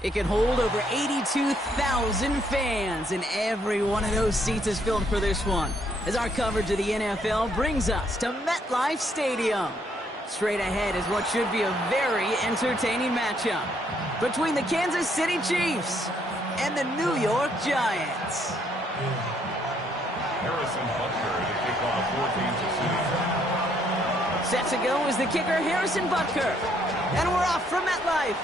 It can hold over 82,000 fans, and every one of those seats is filled for this one, as our coverage of the NFL brings us to MetLife Stadium. Straight ahead is what should be a very entertaining matchup between the Kansas City Chiefs and the New York Giants. Harrison Butker to kick off for Kansas City. Set to go is the kicker, Harrison Butker. And we're off from MetLife.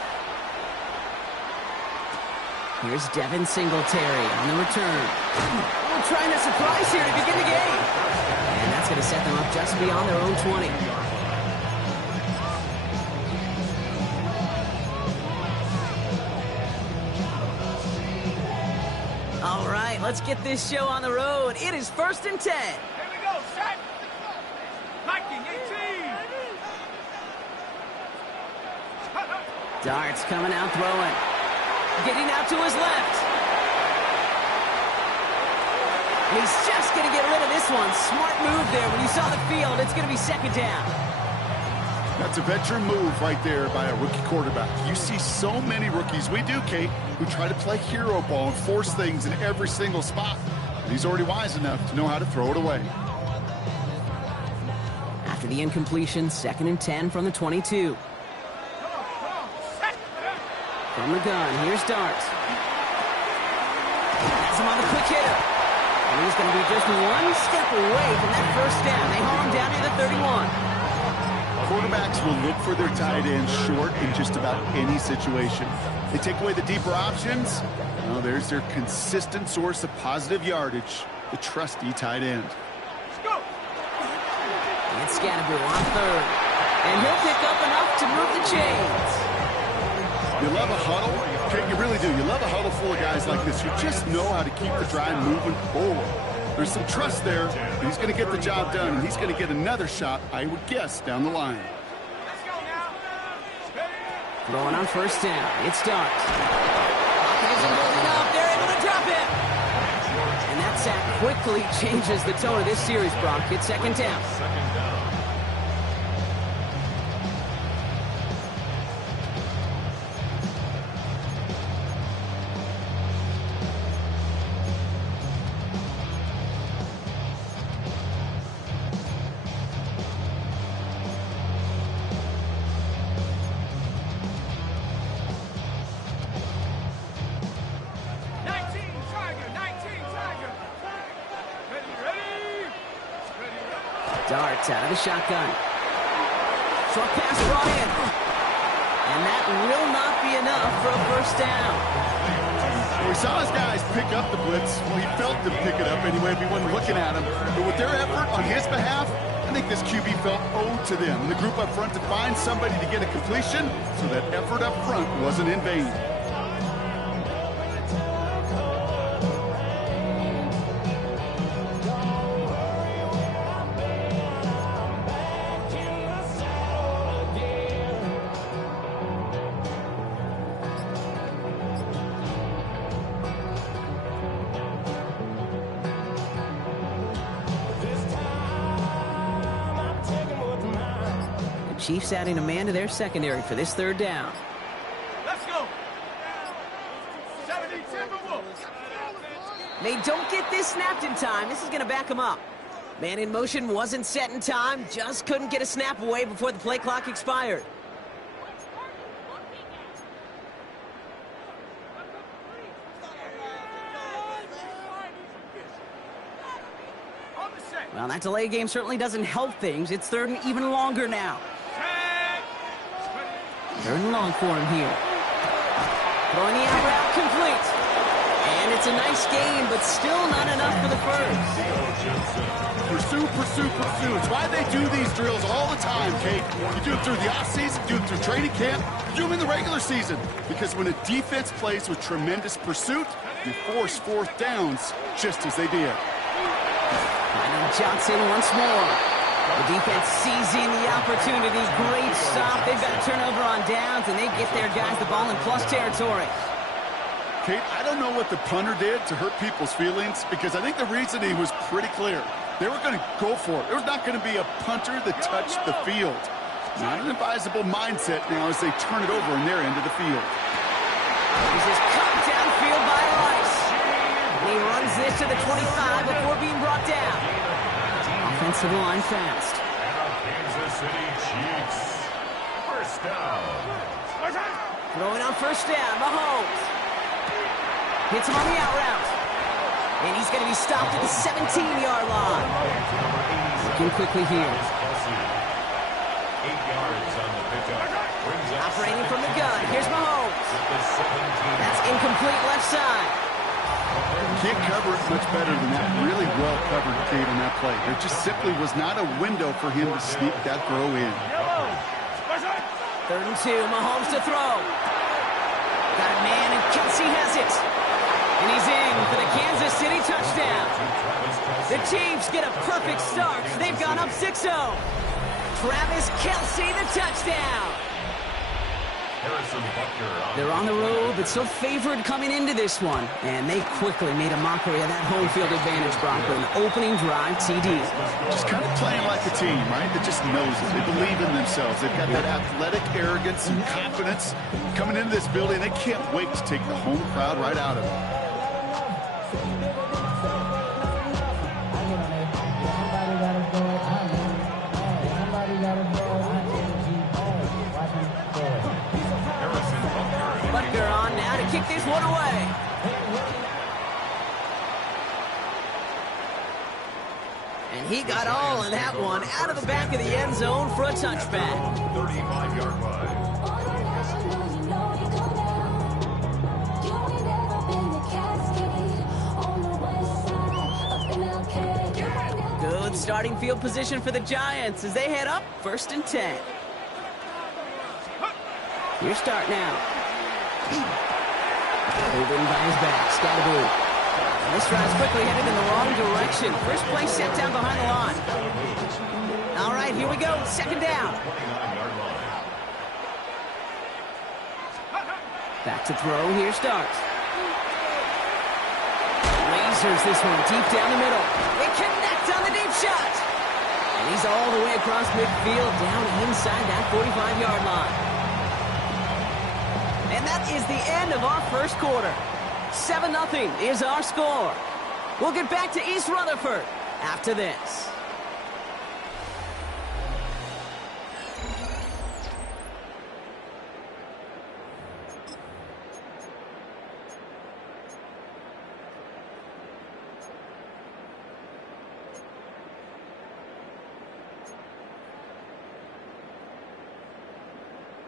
Here's Devin Singletary on the return. We're trying a surprise here to begin the game. And that's going to set them up just beyond their own 20. All right, let's get this show on the road. It is 1st and 10. Here we go, set. Viking 18. Darts coming out throwing. Getting out to his left. And he's just going to get rid of this one. Smart move there. When you saw the field, it's going to be 2nd down. That's a veteran move right there by a rookie quarterback. You see so many rookies, we do, Kate, who try to play hero ball and force things in every single spot. But he's already wise enough to know how to throw it away. After the incompletion, 2nd and 10 from the 22. From the gun, here's Dart. Has him on the quick hitter. And he's going to be just one step away from that 1st down. They haul him down to the 31. Quarterbacks will look for their tight end short in just about any situation. They take away the deeper options. Well, there's their consistent source of positive yardage, the trusty tight end. It's Scatterbroo on 3rd. And he'll pick up enough to move the chains. You love a huddle. Okay, you really do. You love a huddle full of guys like this who just know how to keep the drive moving forward. There's some trust there. He's going to get the job done, and he's going to get another shot, I would guess, down the line. Throwing on 1st down. It's Dart. Isn't good enough. They're able to drop it. And that sack quickly changes the tone of this series, Brock. It's 2nd down. Darts out of the shotgun. Short pass brought in. And that will not be enough for a 1st down. Well, we saw his guys pick up the blitz. Well, he felt them pick it up anyway if he wasn't looking at him. But with their effort on his behalf, I think this QB felt owed to them. And the group up front to find somebody to get a completion, so that effort up front wasn't in vain. Chiefs adding a man to their secondary for this 3rd down. Let's go. 70 Timberwolves. They don't get this snapped in time. This is going to back them up. Man in motion wasn't set in time. Just couldn't get a snap away before the play clock expired. Well, that delay game certainly doesn't help things. It's 3rd and even longer now. 3rd and long for him here. Throwing the out route complete. And it's a nice gain, but still not enough for the 1st. Pursue, pursue, pursue. It's why they do these drills all the time, Kate. You do it through the offseason, you do it through training camp, you do them in the regular season. Because when a defense plays with tremendous pursuit, you force 4th downs just as they did. Johnson once more. The defense seizing the opportunity. Great stop. They've got a turnover on downs, and they get their guys the ball in plus territory. Kate, I don't know what the punter did to hurt people's feelings, because I think the reasoning was pretty clear. They were going to go for it. There was not going to be a punter that touched the field. Not an advisable mindset now as they turn it over in their end of the field. goes to the 25 before being brought down. Offensive line fast. Kansas City Chiefs. First down. Throwing on first down, Mahomes. Hits him on the out route. And he's going to be stopped at the 17-yard line. Looking quickly here. 8 yards on the pickup. Operating from the gun. Here's Mahomes. That's incomplete left side. Can't cover it much better than that. Really well covered, Kate, on that play. There just simply was not a window for him to sneak that throw in. 3rd and 2. Mahomes to throw. Got a man, and Kelsey has it. And he's in for the Kansas City touchdown. The Chiefs get a perfect start. They've gone up 6-0. Travis Kelsey, the touchdown. They're on the road, but still favored coming into this one. And they quickly made a mockery of that home field advantage, Brock, with an opening drive TD. Just kind of playing like a team, right? That just knows it. They believe in themselves. They've got that athletic arrogance and confidence coming into this building. They can't wait to take the home crowd right out of it. Butker on now to kick this one away. And he got all of that one out of the back of the end zone for a touchback. 35-yard line. Good starting field position for the Giants as they head up 1st and 10. Your start now. Holding by his back, Scatterboot. This drive's quickly headed in the wrong direction. First play set down behind the line. All right, here we go. 2nd down. Back to throw. Here starts. Lasers this one deep down the middle. They connect on the deep shot. And he's all the way across midfield down inside that 45-yard line. And that is the end of our first quarter. 7-0 is our score. We'll get back to East Rutherford after this.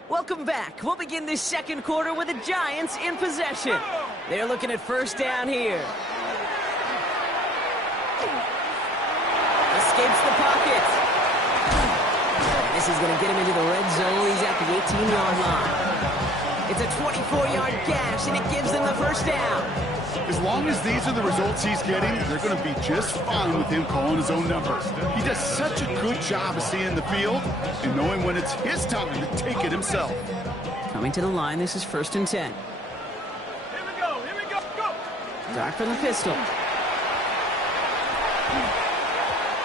Welcome back. We'll begin this second quarter with the Giants in possession. They're looking at first down here. Escapes the pocket. This is going to get him into the red zone. He's at the 18-yard line. It's a 24-yard gash, and it gives them the first down. As long as these are the results he's getting, they're going to be just fine with him calling his own number. He does such a good job of seeing the field and knowing when it's his time to take it himself. Coming to the line, this is 1st and 10. Here we go, go! Dark from the pistol.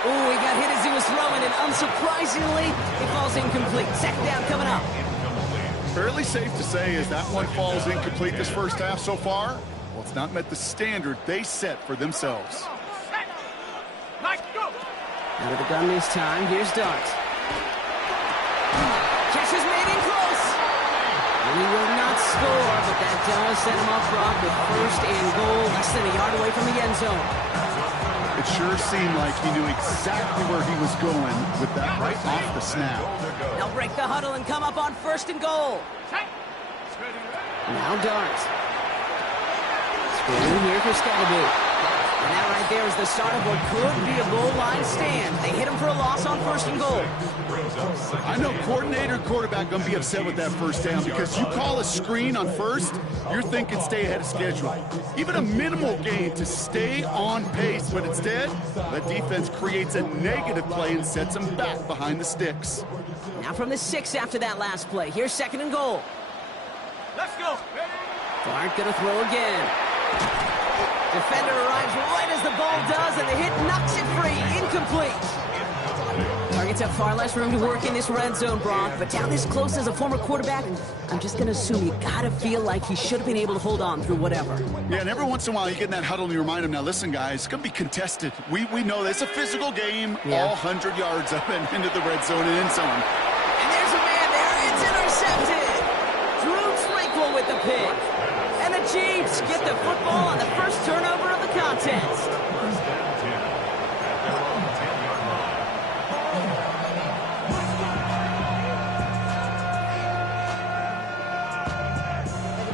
Oh, he got hit as he was throwing, and unsurprisingly, it falls incomplete. 2nd down coming up. Fairly safe to say as that one falls incomplete this first half so far, well, it's not met the standard they set for themselves. Out of the gun this time, here's Dart. Catch is made in close. And he will not score, but that does set him up, Brock, with 1st and goal, less than a yard away from the end zone. It sure seemed like he knew exactly where he was going with that right off the snap. They'll break the huddle and come up on 1st and goal. Now Dart. Screen here for Scatterboot. And that right there is the start of what could be a goal line stand. They hit him for a loss on 1st and goal. I know coordinator and quarterback going to be upset with that first down because you call a screen on 1st, you're thinking stay ahead of schedule. Even a minimal gain to stay on pace, but instead, the defense creates a negative play and sets them back behind the sticks. Now from the 6 after that last play. Here's 2nd and goal. Let's go! Dart gonna throw again. Defender arrives right as the ball does, and the hit knocks it free. Incomplete. Target Giants have far less room to work in this red zone, Brock, but down this close as a former quarterback, I'm just going to assume you got to feel like he should have been able to hold on through whatever. Yeah, and every once in a while you get in that huddle and you remind him, now listen, guys, it's going to be contested. We know that it's a physical game, all 100 yards up and into the red zone and end zone. And there's a man there. It's intercepted. Drew Tranquil with the pick. And the Chiefs get the football on the first turnover of the contest.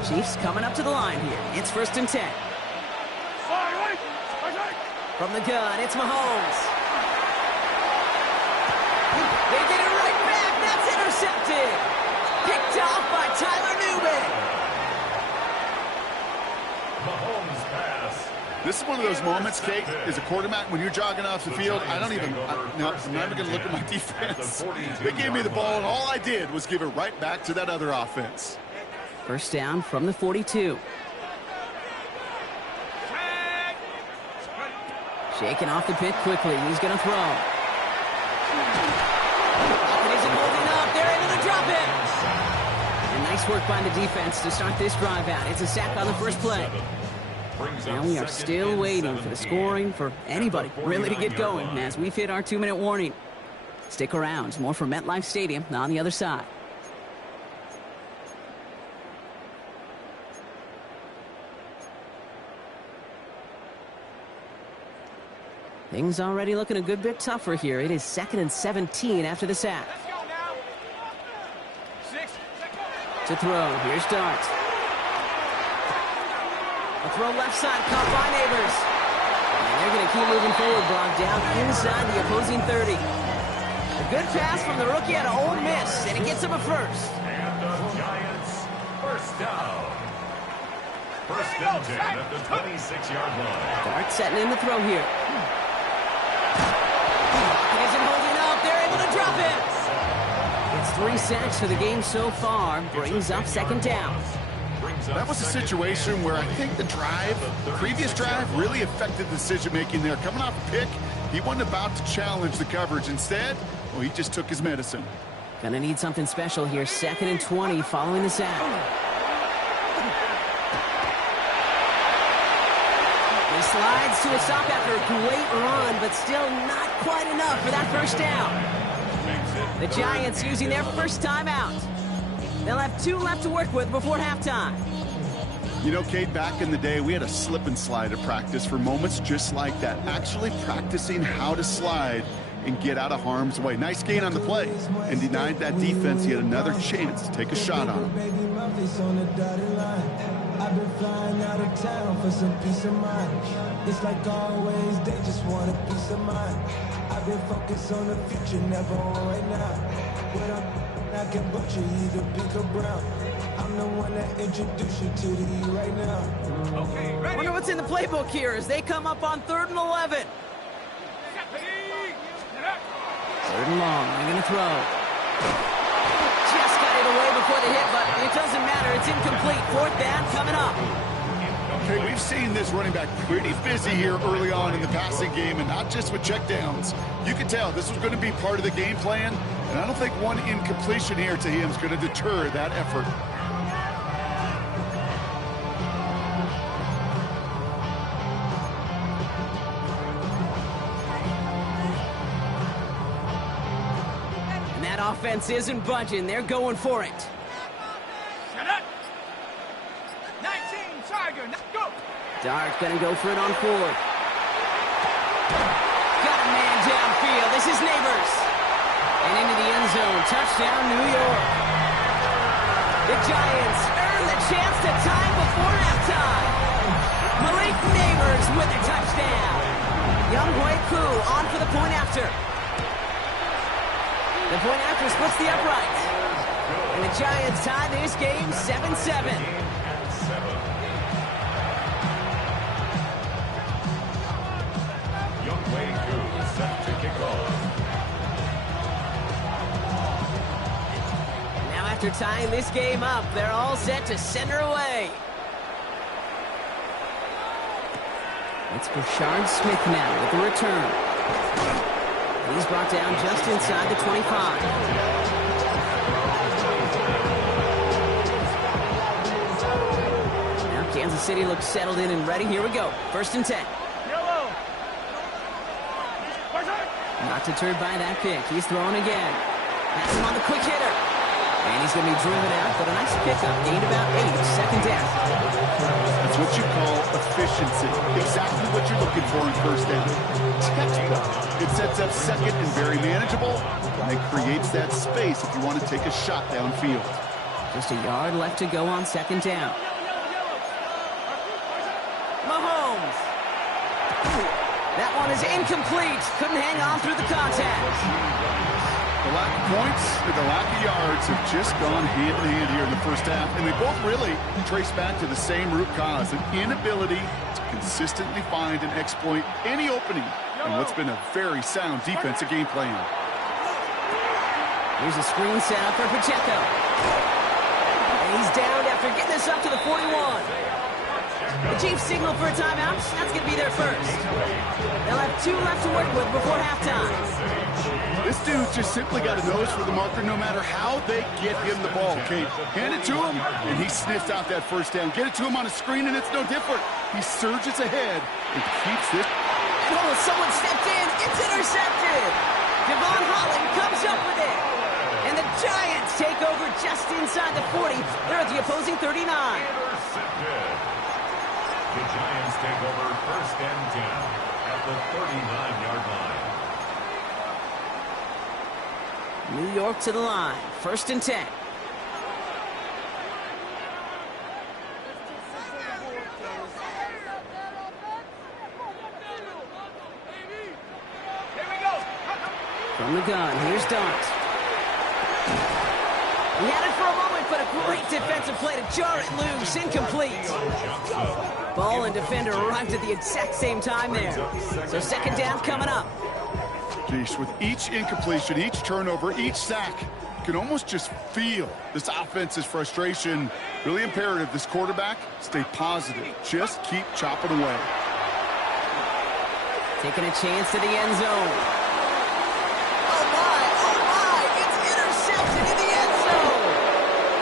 Chiefs coming up to the line here. It's 1st and 10. From the gun, it's Mahomes. They get it right back. That's intercepted. Picked off by Tyler Newman. Mahomes pass. This is one of those moments, Kate, as a quarterback, when you're jogging off the field, I'm not even going to look at my defense. They gave me the ball, and all I did was give it right back to that other offense. First down from the 42. Shaking off the pick quickly. He's going to throw. And isn't holding up. They're into the drop it. And nice work by the defense to start this drive out. It's a sack on the first play. Now we are still waiting for the scoring for anybody really to get going as we've hit our 2-minute warning. Stick around. More from MetLife Stadium on the other side. Things already looking a good bit tougher here. It is 2nd and 17 after the sack. To throw. Here's Dart. A throw left side, caught by Neighbors. And they're going to keep moving forward, Brock, down inside the opposing 30. A good pass from the rookie out of Ole Miss, and it gets him a first. And the Giants, first down. 1st and 10 at the 26-yard line. Dart setting in the throw here. He isn't holding up. They're able to drop it. It's 3 sacks for the game so far. Brings up 2nd down. That was a situation where I think the previous drive, really affected the decision-making there. Coming off a pick, he wasn't about to challenge the coverage. Instead, well, he just took his medicine. Gonna need something special here. 2nd and 20 following the sack. He slides to a stop after a great run, but still not quite enough for that first down. The Giants using their first timeout. They'll have 2 left to work with before halftime. You know, Kate, back in the day, we had a slip and slide at practice for moments just like that. Actually practicing how to slide and get out of harm's way. Nice gain on the play, and denied that defense. He had another chance to take a shot on him. I've been flying out of town for some peace of mind. It's like always, they just want a peace of mind. I've been focused on the future, never on right now. When I can butcher either pink or brown. I'm the one that introduced you to the E right now. Okay, ready? Wonder what's in the playbook here as they come up on 3rd and 11. 3rd and long. They're going to throw. Just got it away before the hit, but it doesn't matter. It's incomplete. 4th down coming up. Okay, we've seen this running back pretty busy here early on in the passing game, and not just with checkdowns. You can tell this was going to be part of the game plan, and I don't think one incompletion here to him is going to deter that effort. And that offense isn't budging. They're going for it. Dart gonna go for it on 4th. Got a man downfield. This is Neighbors. And into the end zone. Touchdown, New York. The Giants earn the chance to tie before halftime. Malik Neighbors with a touchdown. Younghoe Koo on for the point after. The point after splits the uprights. And the Giants tie this game 7-7. After tying this game up, they're all set to send her away. It's Brashard Smith now with the return. He's brought down just inside the 25. Now Kansas City looks settled in and ready. Here we go. 1st and 10. Not deterred by that pick. He's throwing again. That's him on the quick hitter. And he's going to be driven out, but a nice pickup. Gained about 8. 2nd down. That's what you call efficiency. Exactly what you're looking for in 1st down. Textbook. It sets up 2nd and very manageable, and it creates that space if you want to take a shot downfield. Just a yard left to go on 2nd down. Mahomes. That one is incomplete. Couldn't hang on through the contact. The lack of points and the lack of yards have just gone hand in hand here in the 1st half, and they both really trace back to the same root cause, an inability to consistently find and exploit any opening in what's been a very sound defensive game plan. Here's a screen set up for Pacheco. And he's downed after getting this up to the 41. The Chiefs signal for a timeout. That's going to be their first. They'll have 2 left to work with before halftime. This dude's just simply got a nose for the marker no matter how they get him the ball, Kate. Hand it to him, and he sniffs out that 1st down. Get it to him on a screen, and it's no different. He surges ahead and keeps this. And oh, someone stepped in. It's intercepted. Devon Holland comes up with it. And the Giants take over just inside the 40. They're at the opposing 39. Intercepted. The Giants take over 1st and 10 at the 39-yard line. New York to the line. 1st and 10. From the gun, here's Dart. He had it for a moment, but a great defensive play to jar it loose. Incomplete. Ball and defender arrived at the exact same time there. So 2nd down coming up. Geesh, with each incompletion, each turnover, each sack, you can almost just feel this offense's frustration. Really imperative, this quarterback, stay positive. Just keep chopping away. Taking a chance to the end zone. Oh my, it's intercepted in the end zone.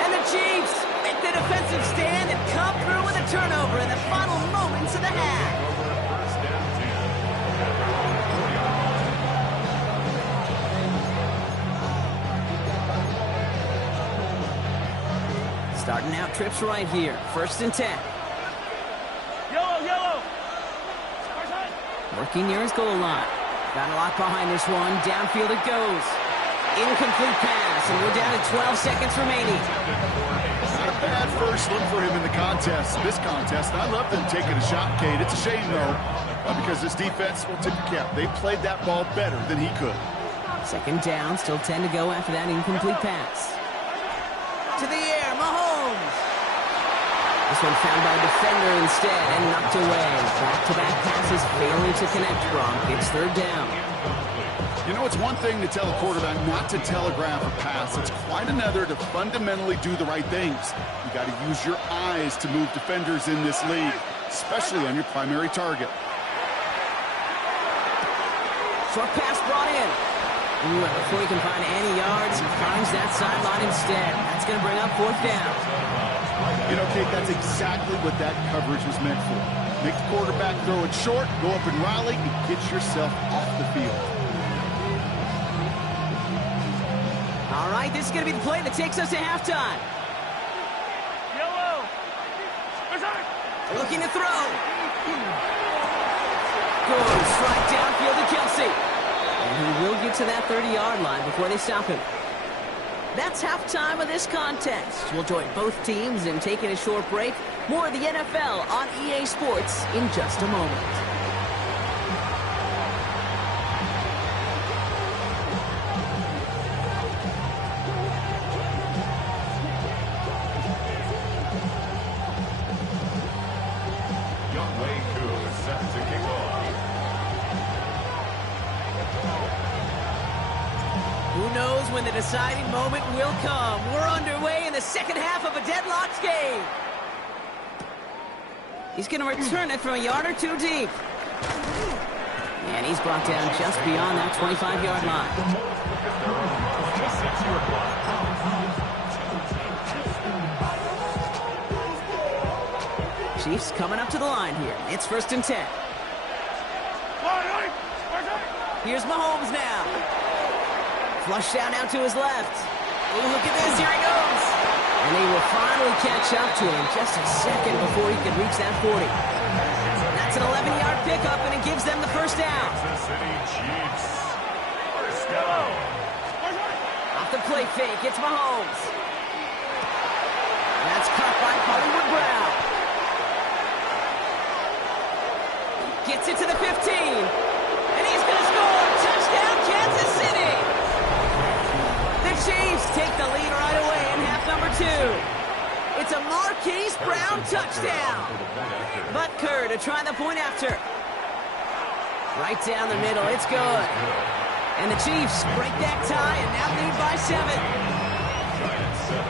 And the Chiefs make the defensive stand and come through with a turnover in the final moments of the half. Starting out trips right here. 1st and 10. Yellow. Working near his goal line. Got a lot behind this one. Downfield it goes. Incomplete pass, and we're down to 12 seconds remaining. Not a bad first look for him in the contest, this contest. And I love them taking a shot, Kate. It's a shame, though, because this defense will tip the cap. They played that ball better than he could. 2nd down, still 10 to go after that incomplete pass. To the air, Mahomes. This one found by a defender instead and knocked away. Back-to-back passes failing to connect, Gronk. It's 3rd down. You know, it's one thing to tell a quarterback not to telegraph a pass. It's quite another to fundamentally do the right things. You got to use your eyes to move defenders in this league, especially on your primary target. Short pass brought in. Ooh, before he can find any yards, he finds that sideline instead. That's going to bring up 4th down. You know, Kate, that's exactly what that coverage was meant for. Make the quarterback throw it short, go up and rally, and get yourself off the field. All right, this is going to be the play that takes us to halftime. Yellow. Looking to throw. Good strike downfield to Kelsey. And he will get to that 30-yard line before they stop him. That's halftime of this contest. We'll join both teams in taking a short break. More of the NFL on EA Sports in just a moment. Who knows when the deciding moment will come? We're underway in the 2nd half of a deadlocked game. He's going to return it from a yard or 2 deep. And he's brought down just beyond that 25-yard line. The 6-yard line. Chiefs coming up to the line here. It's 1st and 10. Here's Mahomes now. Flush down out to his left. Oh, look at this. Here he goes. And they will finally catch up to him just a second before he could reach that 40. That's an 11-yard pickup, and it gives them the first down. Kansas City Chiefs. First down. Off the play fake, it's Mahomes. That's caught by Hollywood Brown. Gets it to the 15. And he's going to score. Touchdown, Kansas City. The Chiefs take the lead right away in half number 2. It's a Marquise Brown touchdown. Butker to try the point after. Right down the middle, it's good. And the Chiefs break that tie and now lead by 7. Giants 7.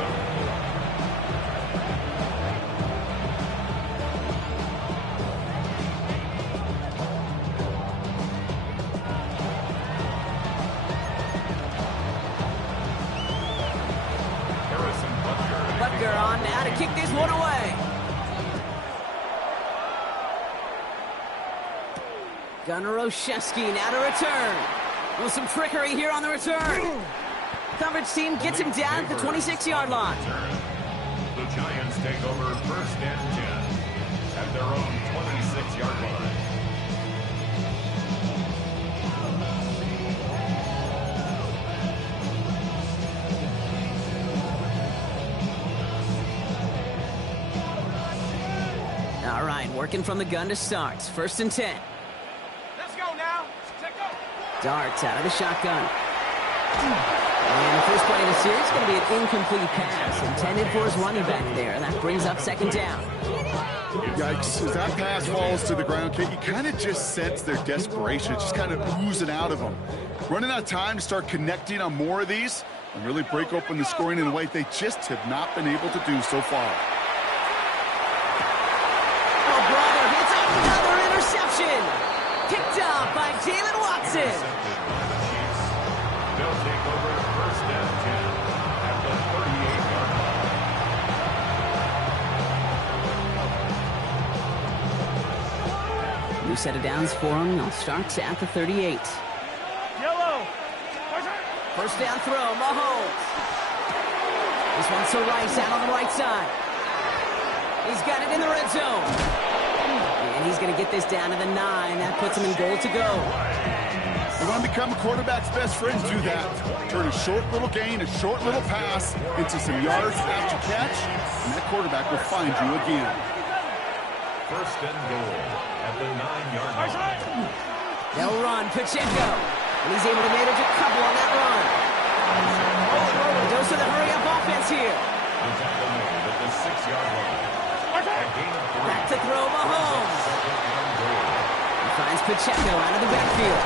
Butker on now to kick this one away. Gunnar Olszewski now to return. With some trickery here on the return. Coverage team gets him down at the 26-yard line. The Giants take over 1st and 10 at their own 26-yard line. All right, working from the gun to start. 1st and 10. Let's go now. Let's go. Darts out of the shotgun. And the first play of the series is going to be an incomplete pass intended for his running back there. That brings up 2nd down. Yikes. As that pass falls to the ground, Kate, you kind of just sense their desperation. It's just kind of oozing out of them. Running out of time to start connecting on more of these and really break open the scoring in a way they just have not been able to do so far. Oh, brother, it's another interception. Picked up by Jalen Watson. Intercepted by the Chiefs. They'll take over 1st and 10 at the 38-yard line. New set of downs for him. They'll start at the 38. Yellow. 1st down throw, Mahomes. This one's to Rice out on the right side. He's got it in the red zone. And he's going to get this down to the 9. That puts him in goal to go. You want to become a quarterback's best friend, do that. Turn a short little gain, a short little pass into some yards after catch, and that quarterback will find you again. 1st and goal at the 9-yard line. They'll run Pacheco. And he's able to manage a couple on that run. Dose of the hurry-up offense here. The tackle made at the 6-yard line. A gain of 3. Back to throw Mahomes. 2nd and goal. He finds Pacheco out of the backfield.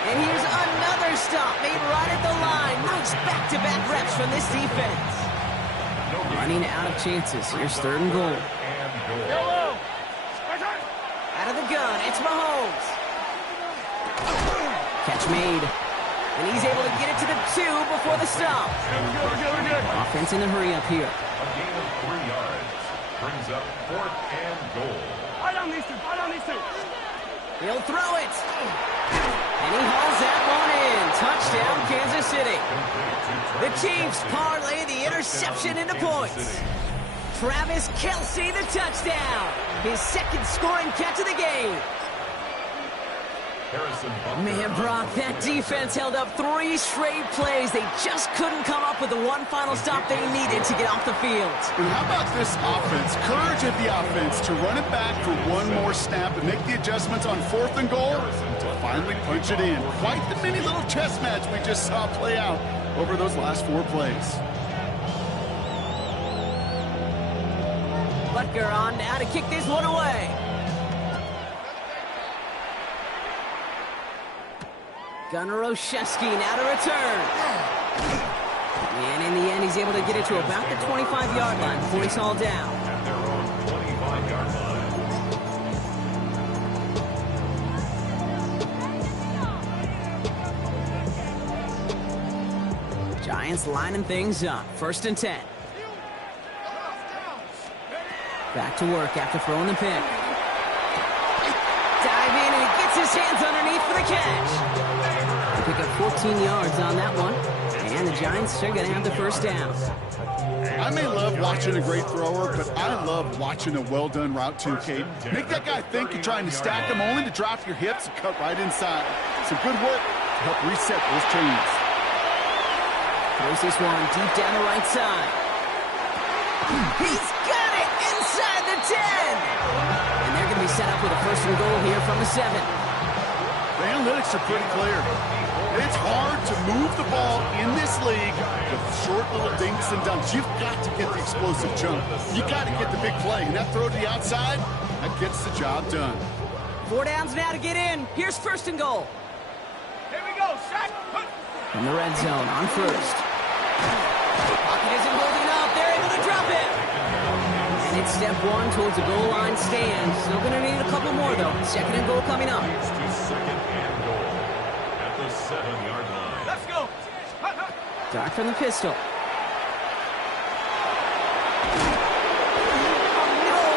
And here's another stop made right at the line. Nice back-to-back reps from this defense. Running out of chances. Here's 3rd and goal. And goal. Yellow. Out of the gun, it's Mahomes. Catch made. And he's able to get it to the 2 before the stop. We're good. Offense in the hurry-up here. A gain of 3 yards brings up 4th and goal. I don't need to. He'll throw it. And he hauls that one in. Touchdown, Kansas City. The Chiefs parlay the interception into points. Travis Kelce, the touchdown. His 2nd scoring catch of the game. Man, Brock, that defense held up 3 straight plays. They just couldn't come up with the one final stop they needed to get off the field. And how about this offense? Courage of the offense to run it back for one more snap and make the adjustments on 4th and goal to finally punch it in. Quite the mini little chess match we just saw play out over those last 4 plays. Butker on now to kick this one away. Gunnar Olszewski now to return. And in the end, he's able to get it to about the 25-yard line before he's hauled down. At their own 25-yard line. Giants lining things up. 1st and 10. Back to work after throwing the pick. Dive in, and he gets his hands underneath for the catch. They pick up 14 yards on that one. And the Giants are going to have the 1st down. I may love watching a great thrower, but I love watching a well-done route too, Kate. Make that guy think you're trying to stack them only to drop your hips and cut right inside. Some good work to help reset those chains. Throws this one deep down the right side. He's got it inside the 10. And they're going to be set up with a 1st and goal here from the 7. The analytics are pretty clear. It's hard to move the ball in this league with short little dinks and dunks. You've got to get the explosive jump. You got to get the big play. And that throw to the outside, that gets the job done. 4 downs now to get in. Here's 1st and goal. Here we go, sack. From the red zone on 1st. Pocket isn't holding up. They're able to drop it. And it's step 1 towards the goal line stand. Still going to need a couple more, though. 2nd and goal coming up. It's to 2nd and goal at the 7-yard line. Let's go. Dark from the pistol. No,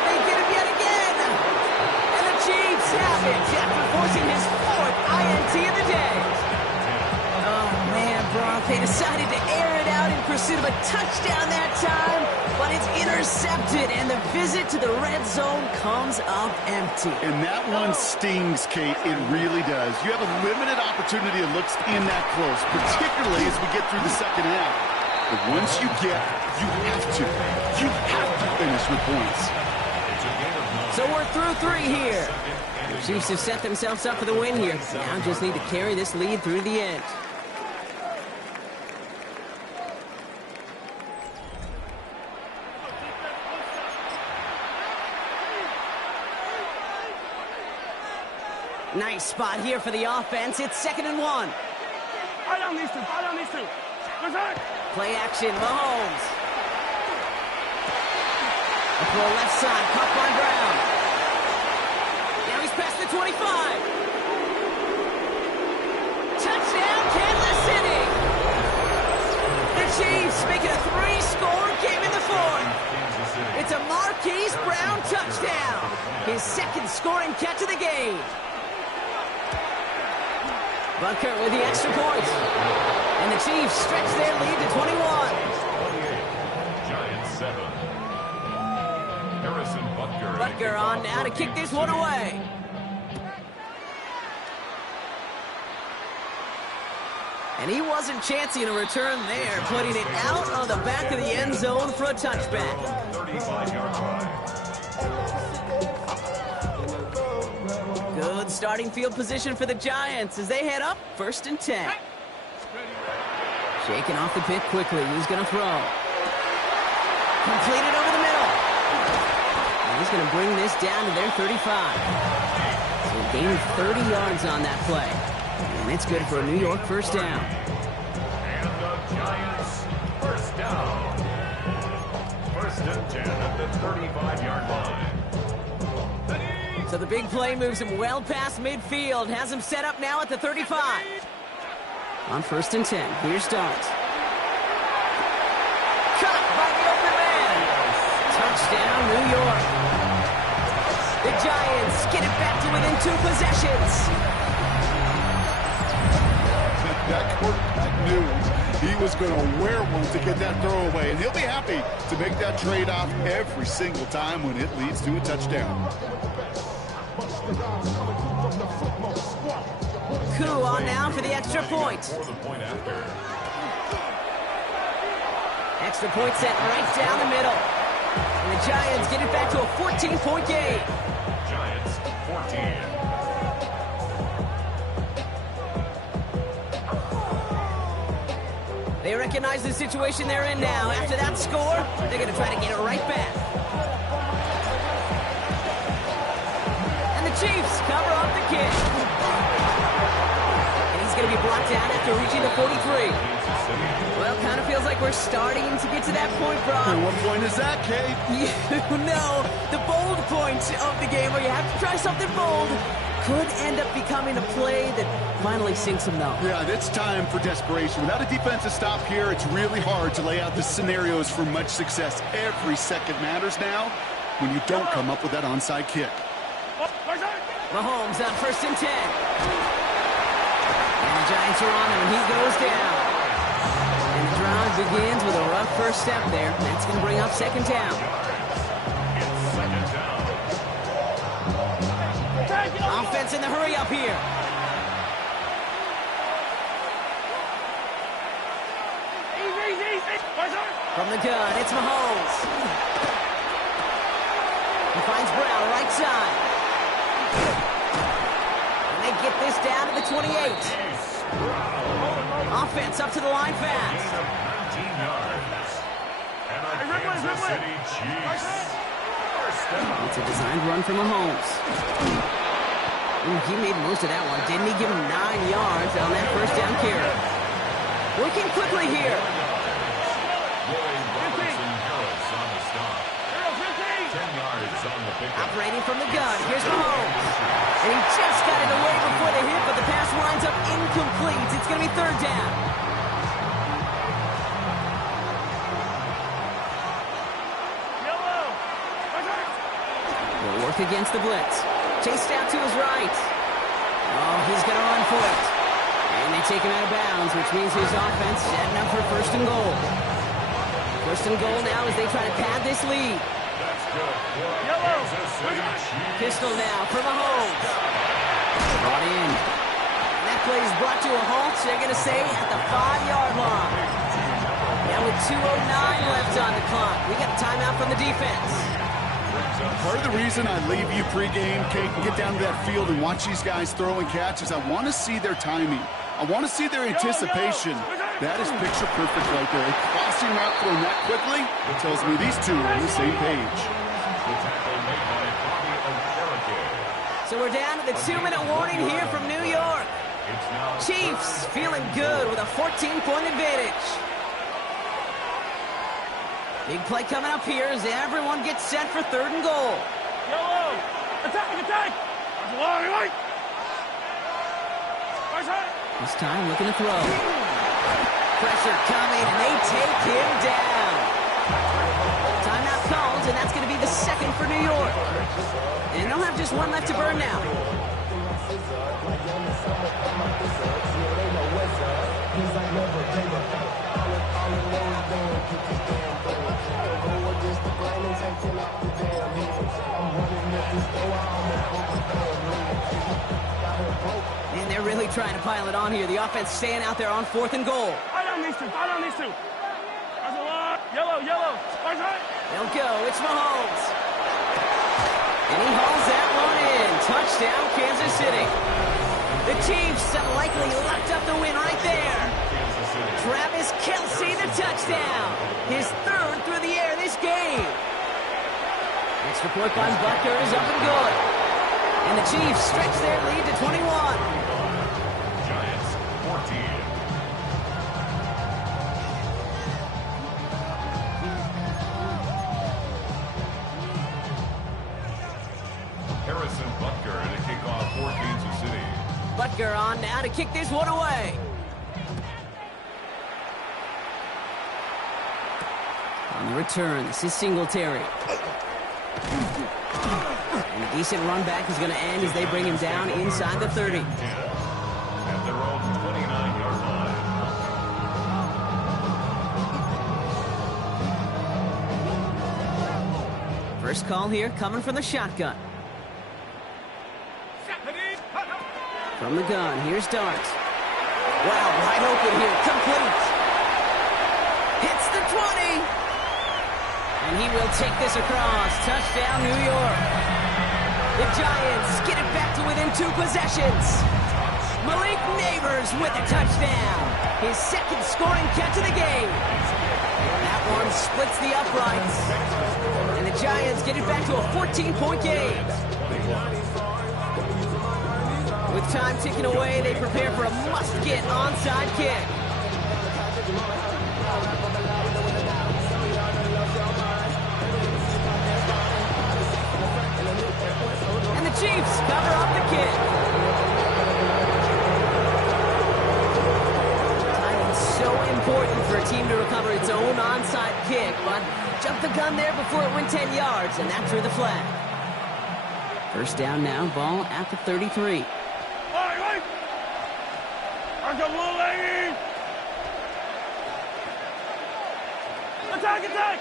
they get him yet again. And the Chiefs have it after forcing his 4th INT of the day. Oh, man, Brock, they decided to air it out in pursuit of a touchdown that time, but it's intercepted, and the visit to the red zone comes up empty. And that one stings, Kate. It really does. You have a limited opportunity to look in that close, particularly as we get through the 2nd half. But once you get, you have to finish with points. So we're through 3 here. The Chiefs have set themselves up for the win here. Now just need to carry this lead through the end. Nice spot here for the offense. It's 2nd and 1. Right on these two. Right on these two. Good hard. Play action, Mahomes. A throw left side, caught by Brown. Now he's past the 25. Touchdown, Kansas City. The Chiefs make it a 3-score game in the 4th. It's a Marquise Brown touchdown. His 2nd scoring catch of the game. Bunker with the extra point. And the Chiefs stretch their lead to 21. 28, Giants 7. Harrison Butker. Butker on now to kick this one away. And he wasn't chancing a return there, putting it out on the back of the end zone for a touchback. 35-yard line. Good starting field position for the Giants as they head up 1st and 10. Shaking off the pick quickly. He's going to throw. Completed over the middle. And he's going to bring this down to their 35. So he gained 30 yards on that play. And it's good for a New York 1st down. And the Giants 1st down. 1st and 10 at the 35-yard line. So the big play moves him well past midfield. Has him set up now at the 35. On 1st and 10, here's Starks. Cut by the open man. Touchdown, New York. The Giants get it back to within 2 possessions. That quarterback knew he was going to wear one to get that throw away, and he'll be happy to make that trade-off every single time when it leads to a touchdown. Koo on now for the extra point. For the point after. Extra point set right down the middle. And the Giants get it back to a 14-point game. Giants 14. They recognize the situation they're in now. After that score, they're going to try to get it right back. And the Chiefs cover up the kick. And he's going to be blocked down after reaching the 43. Well, kind of feels like we're starting to get to that point, Brock. And what point is that, Kate? You know, the bold point of the game where you have to try something bold. could end up becoming a play that finally sinks him, though. Yeah, it's time for desperation. Without a defensive stop here, it's really hard to lay out the scenarios for much success. Every second matters now when you don't come up with that onside kick. Mahomes on 1st and 10. And the Giants are on him, and he goes down. And the drive begins with a rough first step there. That's going to bring up 2nd down. Offense in the hurry up here. From the gun, it's Mahomes. He finds Brown right side. And they get this down to the 28. Offense up to the line fast. 19 yards. And the Kansas City Chiefs. It's a designed run for Mahomes. Ooh, he made most of that one. Didn't he give him 9 yards on that 1st down carry? Working quickly here. Operating from the gun. Here's Mahomes. And he just got it away before the hit, but the pass winds up incomplete. It's going to be 3rd down. Will work against the blitz. Chased out to his right. Oh, he's going to run for it. And they take him out of bounds, which means his offense setting up for 1st and goal. 1st and goal now as they try to pad this lead. Pistol now for Mahomes. Brought in. And that play is brought to a halt, they're going to say, at the 5-yard line. Now with 2:09 left on the clock, we got a timeout from the defense. Part of the reason I leave you pregame, Kate, and get down to that field and watch these guys throw and catch is I want to see their timing. I want to see their anticipation. That is picture perfect right there. A crossing route thrown that quickly tells me these two are on the same page. So we're down to the 2-minute warning here from New York. Chiefs feeling good with a 14-point advantage. Big play coming up here as everyone gets set for 3rd and goal. Yellow! Attack! Attack! This time looking to throw. Pressure coming, and they take him down. Timeout called, and that's going to be the 2nd for New York. And they'll have just one left to burn now. And they're really trying to pile it on here. The offense staying out there on 4th and goal. I don't need to. That's a lot. Yellow. They'll go. It's Mahomes. And he hauls that one in. Touchdown, Kansas City. The Chiefs have likely locked up the win right there. Travis Kelce, the touchdown. His 3rd through the air this game. Extra point by Butker is up and good. And the Chiefs stretch their lead to 21. Giants 14. Harrison Butker to kick off for Kansas City. Butker on now to kick this one away. On the return, this is Singletary. And a decent run back is going to end as they bring him down inside the 30. At their own 29-yard line. First call here coming from the shotgun. From the gun, here's Dart. Wow, wide open here, complete. Hits the 20. And he will take this across. Touchdown, New York. The Giants get it back to within 2 possessions. Malik Neighbors with a touchdown. His 2nd scoring catch of the game. That one splits the uprights. And the Giants get it back to a 14-point game. With time ticking away, they prepare for a must-get onside kick. And the Chiefs cover up the kick. Jumped the gun there before it went 10 yards, and that drew the flag. First down now, ball at the 33. Attack, attack!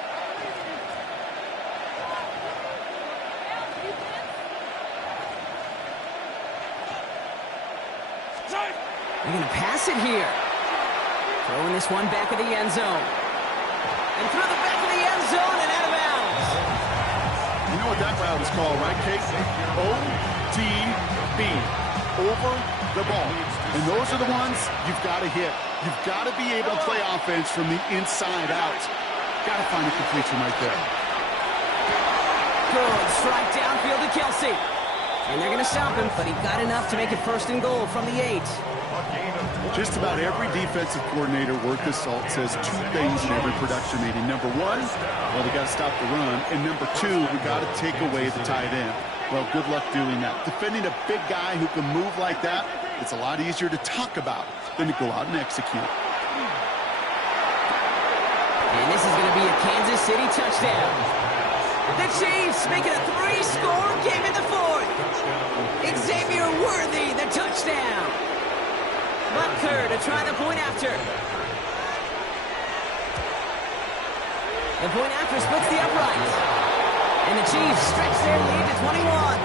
They're going to pass it here. Throwing this one back of the end zone. And through the back of the end zone and out of bounds. You know what that route is called, right, Kate? ODB. Over the ball. And those are the ones you've got to hit. You've got to be able to play offense from the inside out. Got to find a completion right there. Good strike downfield to Kelsey. And they're going to stop him, but he got enough to make it 1st and goal from the 8. Just about every defensive coordinator worth his salt says 2 things in every production meeting. Number 1, well, we got to stop the run. And number 2, we got to take away the tight end. Well, good luck doing that. Defending a big guy who can move like that, it's a lot easier to talk about than to go out and execute. And this is going to be a Kansas City touchdown. The Chiefs make it a 3-score game in the 4th. Xavier Worthy, the touchdown. Butker to try the point after. The point after splits the upright. And the Chiefs stretch their lead to 21.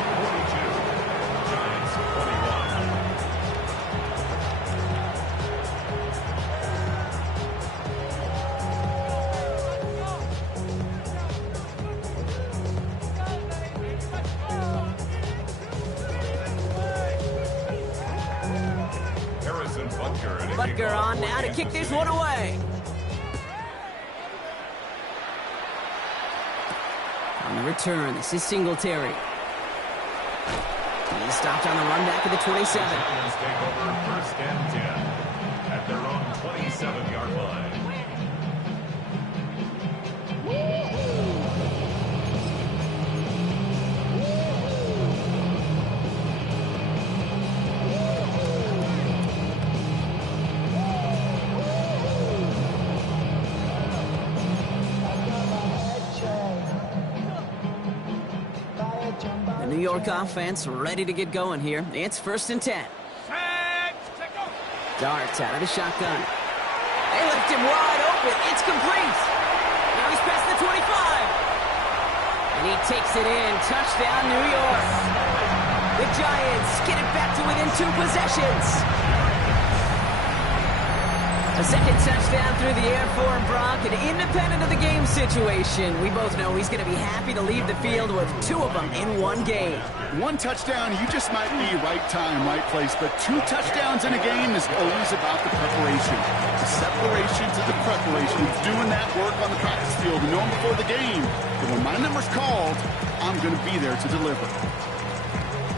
Butker on now to kick this one away. On the return, this is Singletary. He's stopped on the run back of the 27. Lions take over 1st and 10 at their own 27-yard line. New York offense ready to get going here. It's 1st and 10. Darts out of the shotgun. They left him wide open. It's complete. Now he's past the 25. And he takes it in. Touchdown, New York. The Giants get it back to within 2 possessions. A second touchdown through the air for Brock, and independent of the game situation, we both know he's going to be happy to leave the field with 2 of them in one game. 1 touchdown, you just might be right time, right place, but 2 touchdowns in a game is always about the preparation. The separation to the preparation, doing that work on the practice field and knowing before the game that when my number's called, I'm going to be there to deliver.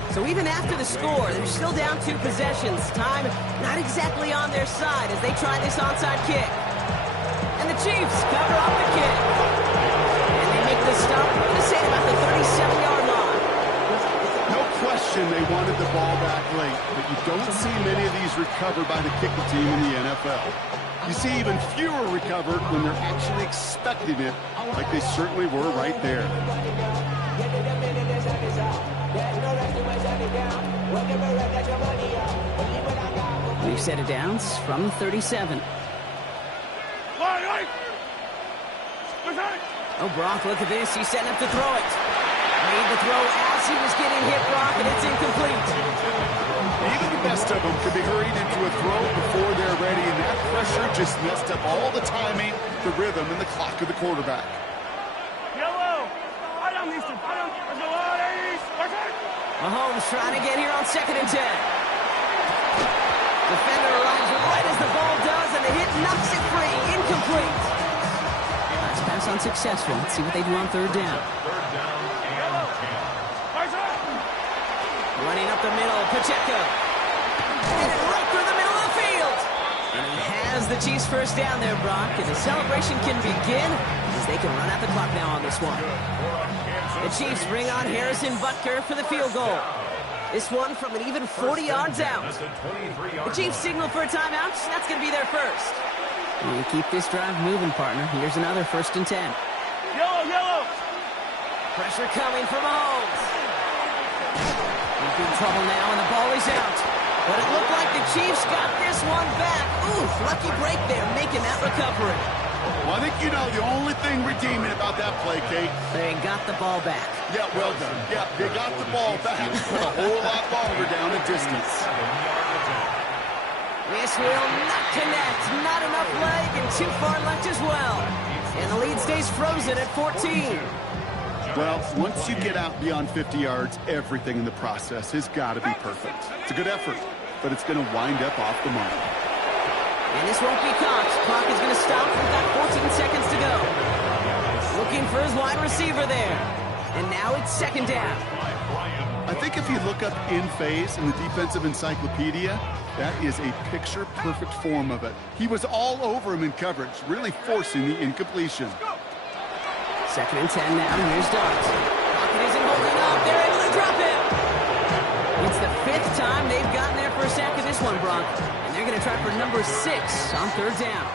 So even after the score, they're still down 2 possessions. Time not exactly on their side as they try this onside kick. And the Chiefs cover up the kick. And they make the stop, I'm going to say about the 37-yard line. No question they wanted the ball back late, but you don't see many of these recovered by the kicking team in the NFL. You see even fewer recovered when they're actually expecting it, like they certainly were right there. We've set it down from 37. Oh, Brock, look at this. He's setting up to throw it. Made the throw as he was getting hit, Brock, and it's incomplete. Even the best of them could be hurried into a throw before they're ready, and that pressure just messed up all the timing, the rhythm, and the clock of the quarterback. Mahomes trying to get here on 2nd and 10. Defender arrives right as the ball does, and the hit knocks it free. Incomplete. Last pass unsuccessful. Let's see what they do on 3rd down. Running up the middle, Pacheco. And right through the middle of the field. And he has the Chiefs' 1st down there, Brock. And the celebration can begin as they can run out the clock now on this one. The Chiefs bring on Harrison Butker for the field goal. This one from an even 40 yards out. The Chiefs signal for a timeout. That's going to be their first. You keep this drive moving, partner. Here's another 1st and 10. Pressure coming from Mahomes. He's in trouble now, and the ball is out. But it looked like the Chiefs got this one back. Oof, lucky break there, making that recovery. Well, I think you know the only thing redeeming about that play, Kate. They got the ball back. Yeah, well done. Yeah, they got the ball back, but a whole lot longer down the distance. This will not connect. Not enough leg and too far left as well. And the lead stays frozen at 14. Well, once you get out beyond 50 yards, everything in the process has got to be perfect. It's a good effort, but it's going to wind up off the mark. And this won't be caught. Clock is going to stop. We've got 14 seconds to go. Looking for his wide receiver there. And now it's second down. I think if you look up in phase in the defensive encyclopedia, that is a picture-perfect form of it. He was all over him in coverage, really forcing the incompletion. Second and 10 now. Here's Dart. Pocket isn't holding up. They're able to drop him. It's the 5th time they've gotten there for a sack of this one, Bronk. And they're going to try for number 6 on third down.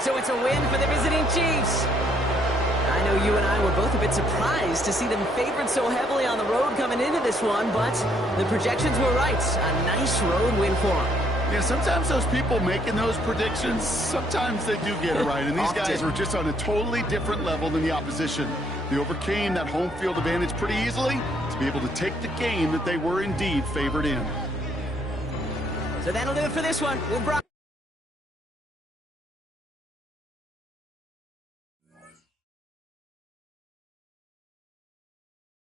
So it's a win for the visiting Chiefs. I know you and I were both a bit surprised to see them favored so heavily on the road coming into this one, but the projections were right. A nice road win for them. Yeah, sometimes those people making those predictions, sometimes they do get it right. And these guys were just on a totally different level than the opposition. They overcame that home field advantage pretty easily to be able to take the game that they were indeed favored in. So that'll do it for this one. We'll